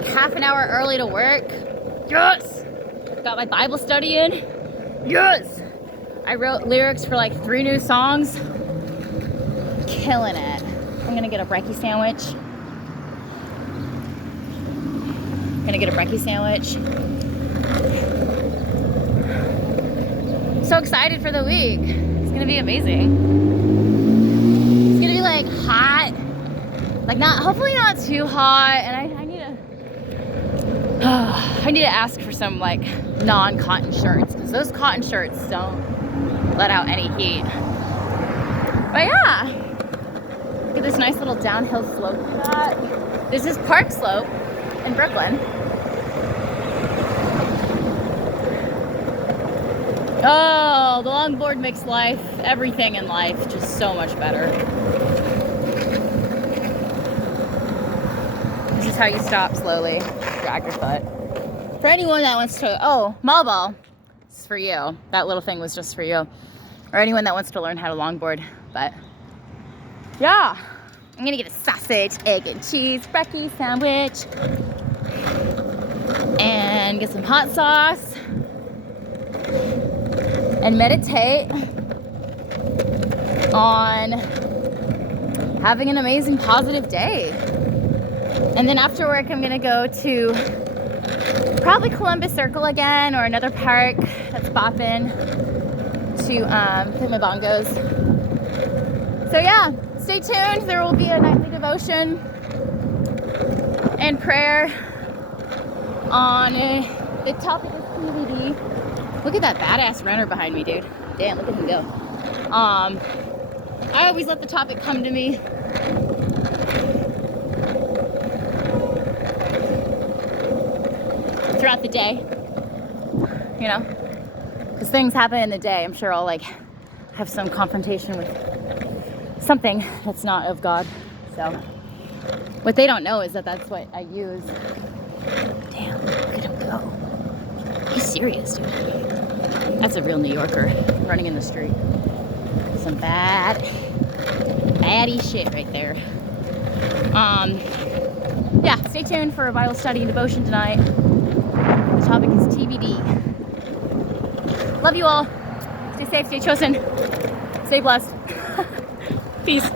like half an hour early to work. Yes! Got my Bible study in. Yes! I wrote lyrics for like 3 new songs. Killing it. I'm gonna get a brekkie sandwich. So excited for the week. It's gonna be amazing. It's gonna be like hot. Like hopefully not too hot. And I need to ask for some like non-cotton shirts, because those cotton shirts don't let out any heat. But yeah, look at this nice little downhill slope we got. This is Park Slope in Brooklyn. Oh, the longboard makes life, everything in life, just so much better. This is how you stop slowly. Drag your foot. For anyone that wants to, mall ball, this is for you. That little thing was just for you. Or anyone that wants to learn how to longboard. But yeah, I'm gonna get a sausage, egg, and cheese brekkie sandwich. And get some hot sauce. And meditate on having an amazing, positive day. And then after work, I'm gonna go to probably Columbus Circle again, or another park that's bopping to play my bongos. So yeah, stay tuned. There will be a nightly devotion and prayer on the topic of CBD. Look at that badass runner behind me, dude. Damn, look at him go. I always let the topic come to me. Throughout the day, you know, because things happen in the day. I'm sure I'll like have some confrontation with something that's not of God. So what they don't know is that that's what I use. Damn, look at him go. He's serious, dude. That's a real New Yorker running in the street. Some baddie shit right there. Yeah, stay tuned for a Bible study and devotion tonight. The topic is TBD. Love you all. Stay safe, stay chosen. Stay blessed. Peace.